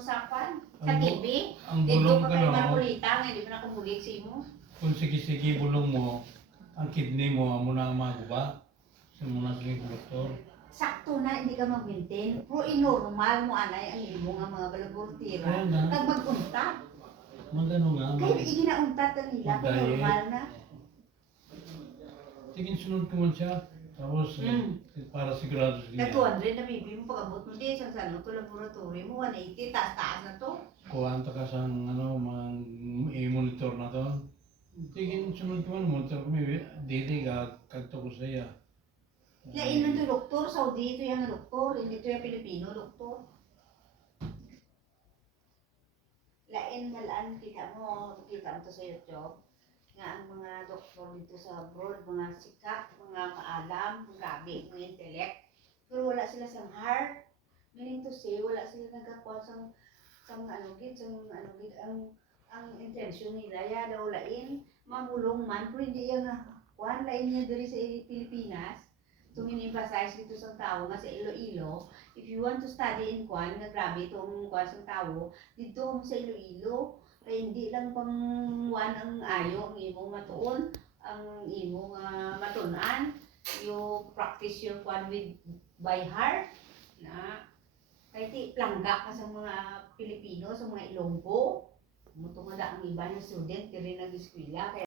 sa kwan? Sa Ang TV? ang Dito bulong ka ka kay no, Marcolita, nga di pa nakabulig sa imo. kung sige-sige bulong mo, ang kidney mo, amo na ang maguba. Sa muna sa doktor. Sakto na, hindi ka mag-maintain. Pero inormal mo, anay, ang imo nga mga balabortira. Kaya na. Nag mag-untat. Magano nga, Kaya iginauntat na nila, kung Mag-diet. normal na. tingin sunod ko man siya. Tapos, para sigurado sa Na kanya. 200 na bibi mo pag-abot mo din sa ano to laboratory mo, 180, taas-taas na to. Kuhaan ta ka sa ano, i-monitor na to. Tingin sunod ko man, monitor ko may dili ka kagto ko sa iya. Lain man to doktor, Saudi ito yung doktor, hindi to yung Pilipino doktor. Lain malaan, kita mo to sa YouTube. Nga ang mga doktor dito sa abroad, mga sikat, mga maalam, grabe, mga intellect. Pero wala sila sa heart. Meaning to say, wala sila nagkakuha sa ano gid, ang intensyon nila ya daw lain mamulong man pero hindi yan kuan lain niya diri sa Pilipinas. So emphasize dito sa tao nga sa Iloilo, if you want to study in kuan nga grabe itong kuan sa tao dito mo sa Iloilo. Kaya hindi lang pang one ang ayo ang imong matuon, ang imong matunan, you practice your one with by heart na kay ti plangga ka sa mga Pilipino, sa mga Ilonggo. Mutungala ang iba ng student diri nag-eskwela.